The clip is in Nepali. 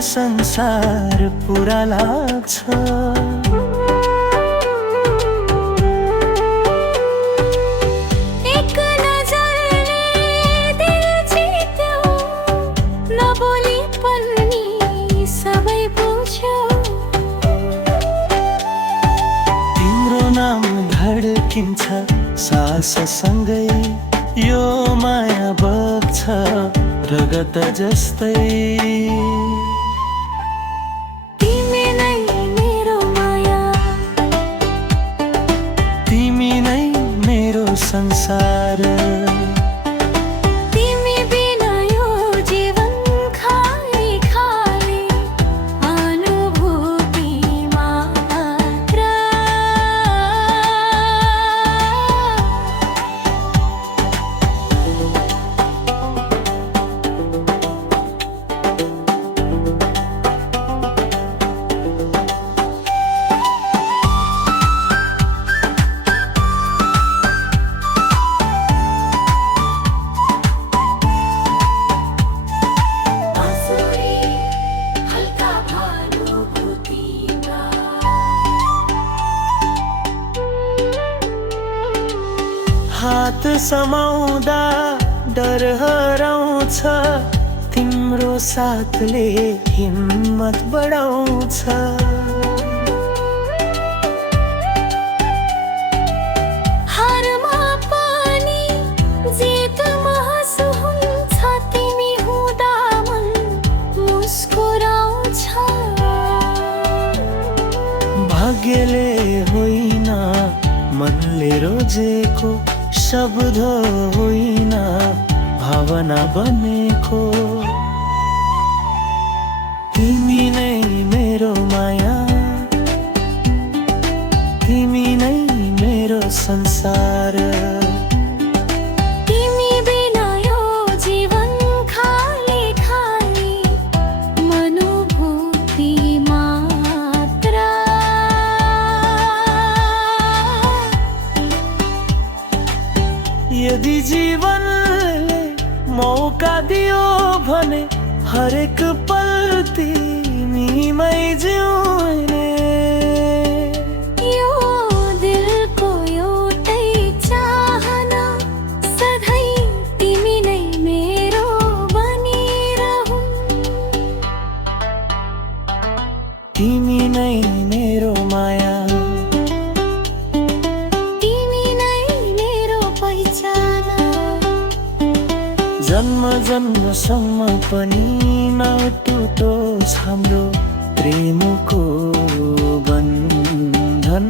संसार पुरा लाग्छ। एक नजरले दिल जित्यो, नबोली पनि सबै बुझ्यो। तिम्रो नाम धड्किन्छ साससँगै, यो माया बग्छ रगत जस्तै। तिमी नै मेरो माया, तिमी नै मेरो संसार। तिमी बिना यो जीवन खाली खाली अनुभूति मात्र। हात समाउँदा डर हराउँछ, तिम्रो साथले हिम्मत बढाउँछ। हारमा पनि जित महसु हुन्छ, तिमी हुँदा मन मुस्कुराउँछ। भाग्यले होइन मनले रोजेको, शब्द होइन भावना बनेको। तिमी नै मेरो माया, तिमी नै मेरो संसार। तिमी बिना यो जीवन खाली खाली अनुभूति मात्र। यदि जीवनले मौका दियो भने हरेक पल तिमीमै जिउने। यो दिलको एउटै चाहना, सधैँ तिमी नै मेरो बनिरहूँ। तिमी नै मेरो माया, तिमी नै मेरो पहिचान। जन्म जन्मसम्म पनि नटुटोस् हाम्रो प्रेमको बन्धन।